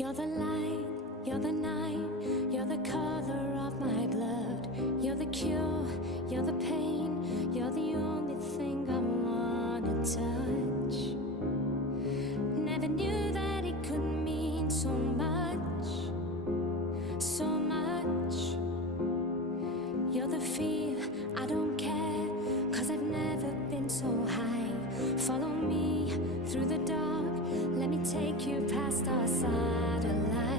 You're the light, you're the night, you're the color of my blood. You're the cure, you're the pain, you're the only thing I wanna touch. Never knew that it could mean so much, so much. You're the fear, I don't care, 'cause I've never been so high. Follow me through the dark, let me take you past our satellite.